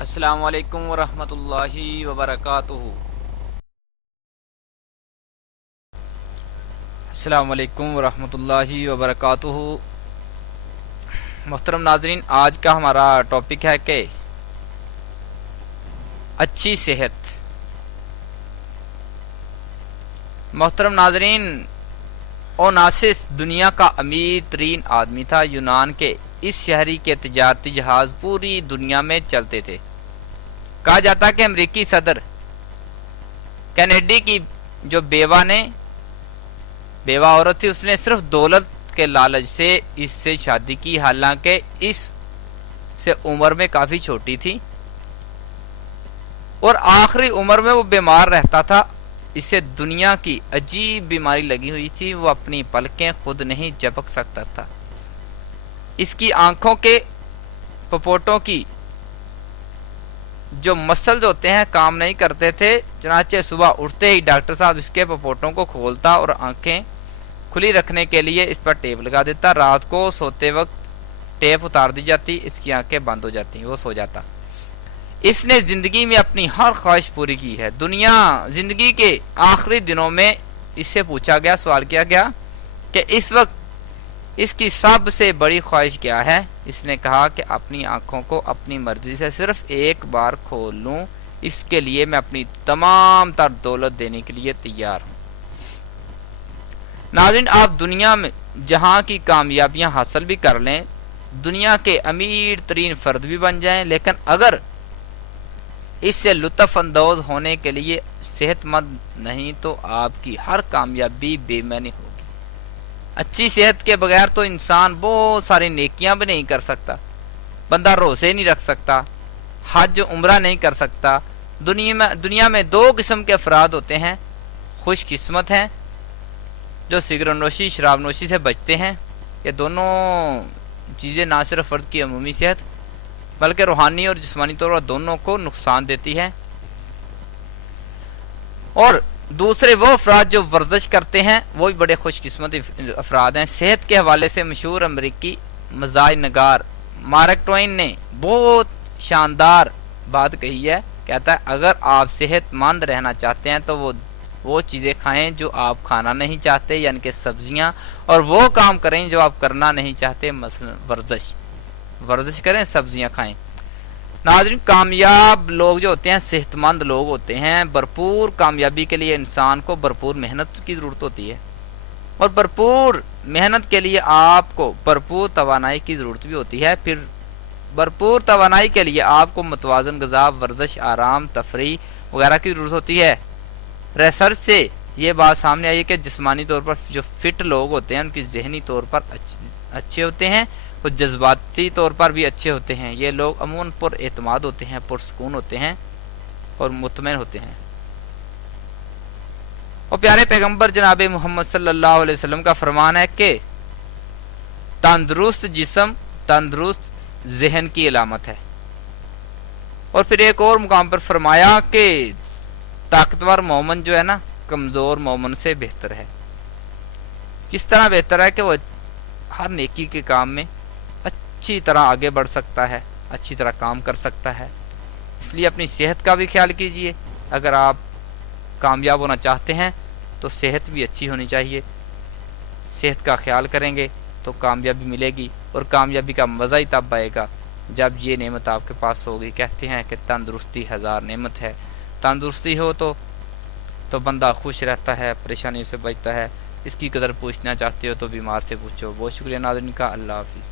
السلام علیکم ورحمۃ اللہ وبرکاتہ۔ السلام علیکم ورحمۃ اللہ وبرکاتہ۔ محترم ناظرین، آج کا ہمارا ٹاپک ہے کہ اچھی صحت۔ محترم ناظرین، اوناسس دنیا کا امیر ترین آدمی تھا۔ یونان کے اس شہری کے تجارتی جہاز پوری دنیا میں چلتے تھے۔ کہا جاتا کہ امریکی صدر کینیڈی کی جو بیوہ عورت تھی، اس نے صرف دولت کے لالچ سے اس سے شادی کی، حالانکہ اس سے عمر میں کافی چھوٹی تھی اور آخری عمر میں وہ بیمار رہتا تھا۔ اسے دنیا کی عجیب بیماری لگی ہوئی تھی، وہ اپنی پلکیں خود نہیں جھپک سکتا تھا۔ اس کی آنکھوں کے پپوٹوں کی جو مسلز ہوتے ہیں کام نہیں کرتے تھے، چنانچہ صبح اٹھتے ہی ڈاکٹر صاحب اس کے پپوٹوں کو کھولتا اور آنکھیں کھلی رکھنے کے لیے اس پر ٹیپ لگا دیتا۔ رات کو سوتے وقت ٹیپ اتار دی جاتی، اس کی آنکھیں بند ہو جاتی، وہ سو جاتا۔ اس نے زندگی میں اپنی ہر خواہش پوری کی ہے۔ زندگی کے آخری دنوں میں اس سے پوچھا گیا، سوال کیا گیا کہ اس وقت اس کی سب سے بڑی خواہش کیا ہے؟ اس نے کہا کہ اپنی آنکھوں کو اپنی مرضی سے صرف ایک بار کھول لوں، اس کے لیے میں اپنی تمام تر دولت دینے کے لیے تیار ہوں۔ ناظرین، آپ دنیا میں جہاں کی کامیابیاں حاصل بھی کر لیں، دنیا کے امیر ترین فرد بھی بن جائیں، لیکن اگر اس سے لطف اندوز ہونے کے لیے صحت مند نہیں تو آپ کی ہر کامیابی بے معنی ہوگی۔ اچھی صحت کے بغیر تو انسان بہت ساری نیکیاں بھی نہیں کر سکتا، بندہ روزے نہیں رکھ سکتا، حج عمرہ نہیں کر سکتا۔ دنیا میں دو قسم کے افراد ہوتے ہیں، خوش قسمت ہیں جو سگریٹ نوشی شراب نوشی سے بچتے ہیں۔ یہ دونوں چیزیں نہ صرف فرد کی عمومی صحت بلکہ روحانی اور جسمانی طور پر دونوں کو نقصان دیتی ہے۔ اور دوسرے وہ افراد جو ورزش کرتے ہیں، وہ بھی بڑے خوش قسمت افراد ہیں۔ صحت کے حوالے سے مشہور امریکی مزاج نگار مارک ٹوین نے بہت شاندار بات کہی ہے۔ کہتا ہے اگر آپ صحت مند رہنا چاہتے ہیں تو وہ چیزیں کھائیں جو آپ کھانا نہیں چاہتے، یعنی کہ سبزیاں، اور وہ کام کریں جو آپ کرنا نہیں چاہتے، مثلا ورزش کریں، سبزیاں کھائیں۔ ناظرین، کامیاب لوگ جو ہوتے ہیں صحت مند لوگ ہوتے ہیں۔ بھرپور کامیابی کے لیے انسان کو بھرپور محنت کی ضرورت ہوتی ہے، اور بھرپور محنت کے لیے آپ کو بھرپور توانائی کی ضرورت بھی ہوتی ہے۔ پھر بھرپور توانائی کے لیے آپ کو متوازن غذا، ورزش، آرام، تفریح وغیرہ کی ضرورت ہوتی ہے۔ ریسرچ سے یہ بات سامنے آئی ہے کہ جسمانی طور پر جو فٹ لوگ ہوتے ہیں ان کی ذہنی طور پر اچھے ہوتے ہیں، وہ جذباتی طور پر بھی اچھے ہوتے ہیں۔ یہ لوگ عموماً پر اعتماد ہوتے ہیں، پرسکون ہوتے ہیں اور مطمئن ہوتے ہیں۔ اور پیارے پیغمبر جناب محمد صلی اللہ علیہ وسلم کا فرمان ہے کہ تندرست جسم تندرست ذہن کی علامت ہے۔ اور پھر ایک اور مقام پر فرمایا کہ طاقتور مومن جو ہے نا، کمزور مومن سے بہتر ہے۔ کس طرح بہتر ہے کہ وہ ہر نیکی کے کام میں اچھی طرح آگے بڑھ سکتا ہے، اچھی طرح کام کر سکتا ہے۔ اس لیے اپنی صحت کا بھی خیال کیجئے۔ اگر آپ کامیاب ہونا چاہتے ہیں تو صحت بھی اچھی ہونی چاہیے۔ صحت کا خیال کریں گے تو کامیابی ملے گی، اور کامیابی کا مزہ ہی تب آئے گا جب یہ نعمت آپ کے پاس ہوگی۔ کہتے ہیں کہ تندرستی ہزار نعمت ہے۔ تندرستی ہو تو بندہ خوش رہتا ہے، پریشانی سے بچتا ہے۔ اس کی قدر پوچھنا چاہتے ہو تو بیمار سے پوچھو۔ بہت شکریہ ناظرین کا، اللہ حافظ۔